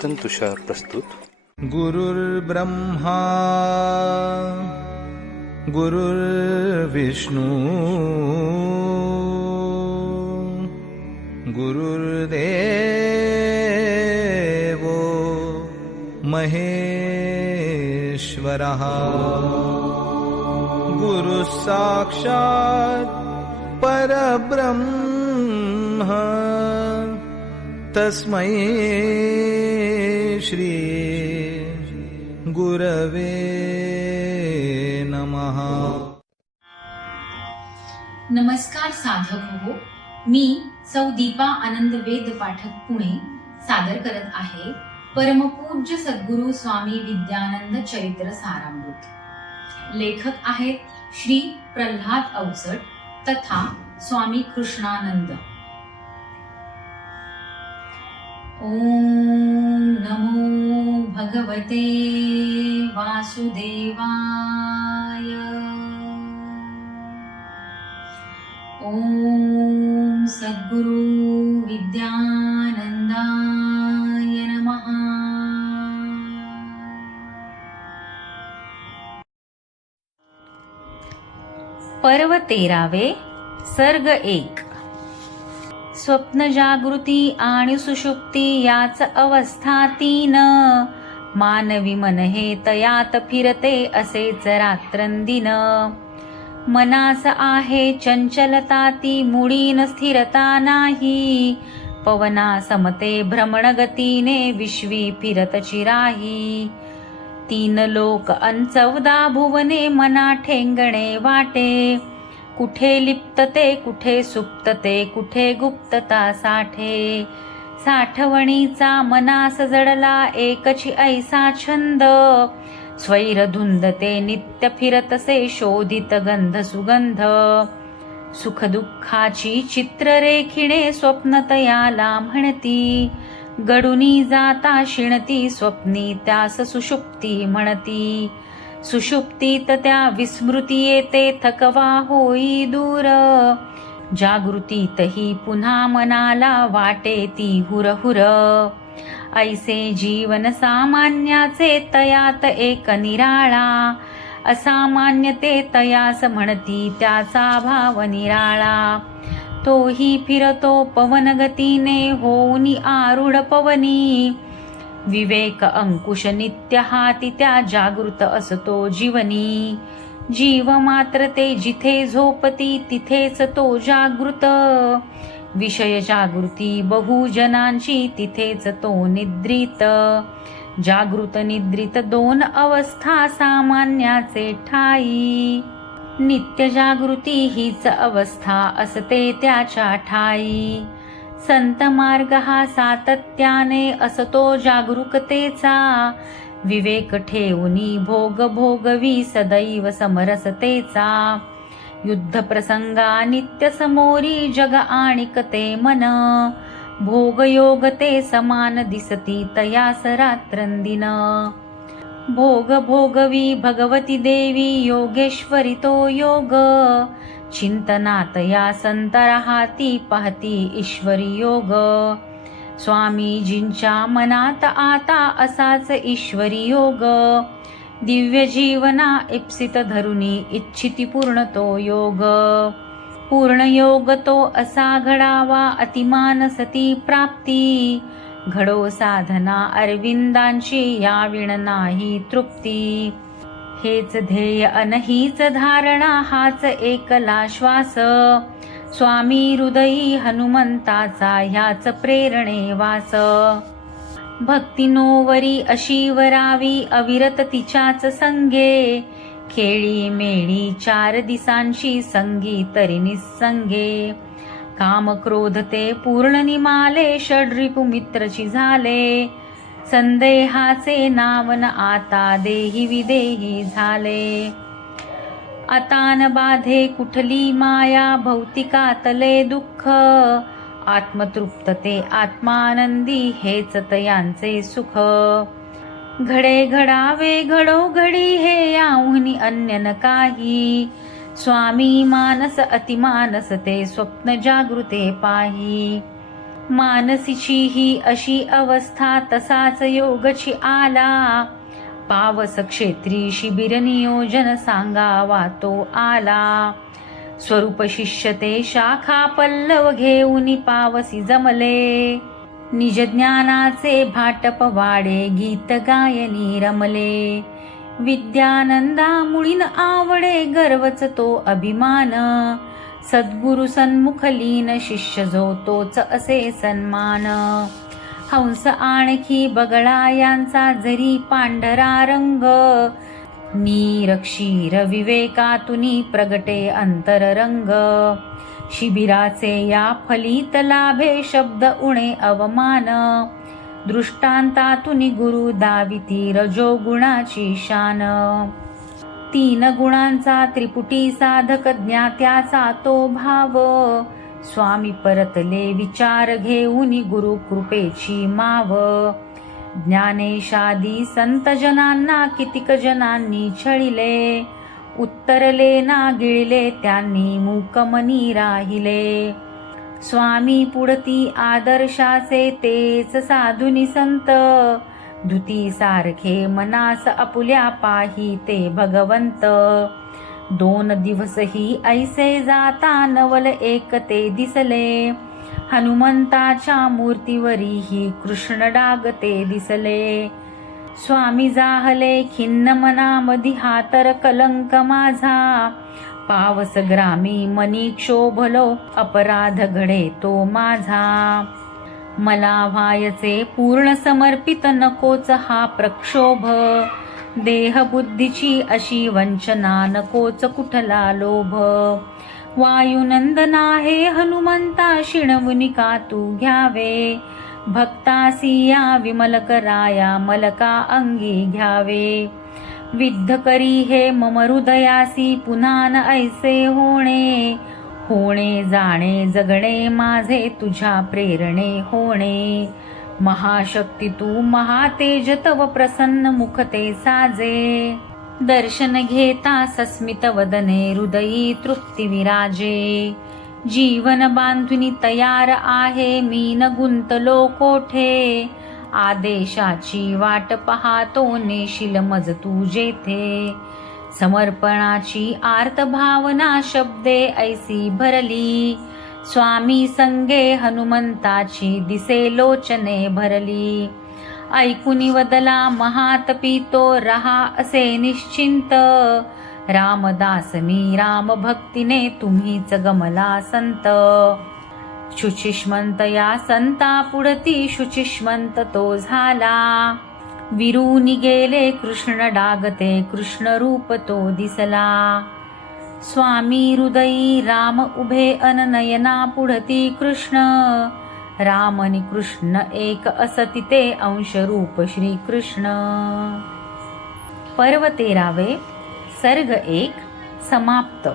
चेतन तुषार प्रस्तुत. गुरुर्ब्रह्मा गुरुर्विष्णू गुरुर्देवो महेश्वरः गुरुः साक्षात् परब्रह्म तस्मै श्री गुरवे नमः. नमस्कार साधक हो, मी सौ दीपा आनंद वेद पाठक पुणे सादर करत आहे परमपूज्य सद्गुरु स्वामी विद्यानंद चरित्र सारामृत. लेखक आहेत श्री प्रल्हाद अवचट तथा स्वामी कृष्णानंद. ओम नमो भगवते वासुदेवाय. ओम सद्गुरु विद्यानंदाय नमः. पर्व 13वे, सर्ग 1. स्वप्न जागृती आणि सुषुप्ती याच अवस्था 3. मानवी मन हे तयात फिरते असेच रात्रंदिन. मनास आहे चंचलता ती मुळीन स्थिरता नाही. पवना समते भ्रमण गतीने विश्वी फिरत चिराही. 3 लोक अन 14 भुवने मना ठेंगणे वाटे. कुठे लिप्तते कुठे सुप्तते कुठे गुप्तता साठे. साठवणीचा मनास जडला एकची ऐसा छंद. स्वैर धुंदते नित्य फिरतसे शोधित गंध सुगंध. सुख दुःखाची चित्र रेखिणे स्वप्न तयाला म्हणती. गडुनी जाता शिणती स्वप्नी त्यास सुषुप्ती म्हणती. सुषुप्तीत त्या विस्मृती येते थकवा होई दूर. जागृतीतही पुन्हा मनाला वाटे ती हुरहुर. ऐसे जीवन सामान्याचे तयात एक निराळा. असामान्य ते तयास म्हणती त्याचा भाव निराळा. तोही फिरतो पवन गतीने होऊनी आरूढ पवनी. विवेक अंकुश नित्य हाती त्या जागृत असतो जीवनी. जीव मात्र ते जिथे झोपती तिथेच तो जागृत. विषय जागृती बहुजनांची तिथेच तो निद्रित. जागृत निद्रित 2 अवस्था सामान्याचे ठाई. नित्य जागृती हीच अवस्था असते त्याच्या ठाई. संत मार्ग हा सातत्याने असतो जागरूकतेचा. विवेक ठेवूनी भोग भोगवी सदैव समरसतेचा. युद्ध प्रसंगा नित्य समोरी जग आणिकते मन. भोगयोग ते समान दिसती तयास रात्रंदिन. भोग भोगवी भगवती देवी योगेश्वरी तो योग. चिंतनात या संत राहती पाहती ईश्वरी योग. स्वामीजींच्या मनात आता असाच ईश्वरी योग. दिव्य जीवना इप्सित धरुनी इच्छिती पूर्ण तो योग. पूर्ण योग तो असा घडावा अतिमान सती प्राप्ती. घडो साधना अरविंदांची याविण नाही तृप्ती. हेच ध्येय अन हीच धारणा हाच एकला श्वास. स्वामी हृदयी हनुमंताचा ह्याच प्रेरणे वास. भक्तिनोवरी अशी वरावी अविरत तिच्याच संगे. खेळी मेळी 4 दिसांची संगी तरी निसंगे. काम क्रोध ते पूर्ण निमाले षड्रिपु मित्रची झाले. संदेहाचे नावन आता देही विदेही झाले. आतान बाधे कुठली माया भौतिकातले दुःख. आत्मतृप्तते आत्मानंदी हेच तयांचे सुख. घडे घडावे घडो घडी हे याहुनी अन्य न काही. स्वामी मानस अतिमानस ते स्वप्न जागृते पाही. मानसीची ही अशी अवस्था तसाच योगची आला. पावस क्षेत्री शिबिर नियोजन सांगावा तो आला. स्वरूप शिष्य ते शाखा पल्लव घेऊन पावसी जमले. निज ज्ञानाचे भाटप वाडे गीत गायनी रमले. विद्यानंदा मुळीन आवडे गर्वच तो अभिमान. सद्गुरु सन्मुख लीन शिष्य जो तोच असे सन्मान. हंस आणखी बगळा यांचा जरी पांढरा रंग. नीर क्षीर विवेकातुनी प्रगटे अंतररंग. शिबिराचे या फलित लाभे शब्द उणे अवमान. दृष्टांतातुनी गुरु दाविती रजो गुणाची शान. 3 गुणांचा त्रिपुटी साधक ज्ञात्याचा तो भाव. स्वामी परतले विचार घेऊन गुरु कृपेची माव. ज्ञानेशादी संत जनांना कितीक जनांनी छळिले. उत्तरले ना गिळले त्यांनी मूकमनी राहिले. स्वामी पुढती आदर्शाचे तेच साधुनी संत. धुती सारखे मनास आपुल्या पाही ते भगवंत. 2 दिवसही ऐसे जाता नवल एक ते दिसले. हनुमंताच्या मूर्तीवरीही कृष्ण डागते दिसले. स्वामी जाहले खिन्न मनामधी हा तर कलंक माझा. पावस ग्रामी मनी क्षोभलो अपराध घडे तो माझा. मला व्हायचे पूर्ण समर्पित नकोच हा प्रक्षोभ. देह बुद्धीची अशी वंचना नकोच कुठला लोभ. वायुनंदना हे हनुमंता शिणवुनी का तू घ्यावे. भक्तासिया विमल कराया मलका अंगी घ्यावे. विद्ध करी हे मम हृदयासी पुन्हा न ऐसे होणे. होणे जाणे जगणे माझे तुझ्या प्रेरणे होणे. महाशक्ती तू महातेज तव प्रसन्न मुख ते साजे. दर्शन घेता सस्मित वदने हृदयी तृप्ती विराजे. जीवन बांधुनी तयार आहे मी न गुंतलो कोठे. आदेशाची वाट पाहतो नेशील मज तू जेथे. समर्पणाची आर्त भावना शब्दे ऐसी भरली. स्वामी संगे हनुमंताची दिसे लोचने भरली. ऐकुनी वदला महातपी तो रहा असे निश्चिंत. रामदास मी राम भक्तीने तुम्हीच गमला संत. शुचिष्मंत या संता पुढती शुचिष्मंत तो झाला. विरुनी गेले कृष्ण डागते कृष्ण रूप तो दिसला. स्वामी हृदयी राम उभे अननयना पुढती कृष्ण. राम आणि कृष्ण एक असती ते अंश रूप श्री कृष्ण. पर्व 13 सर्ग 1 समाप्त.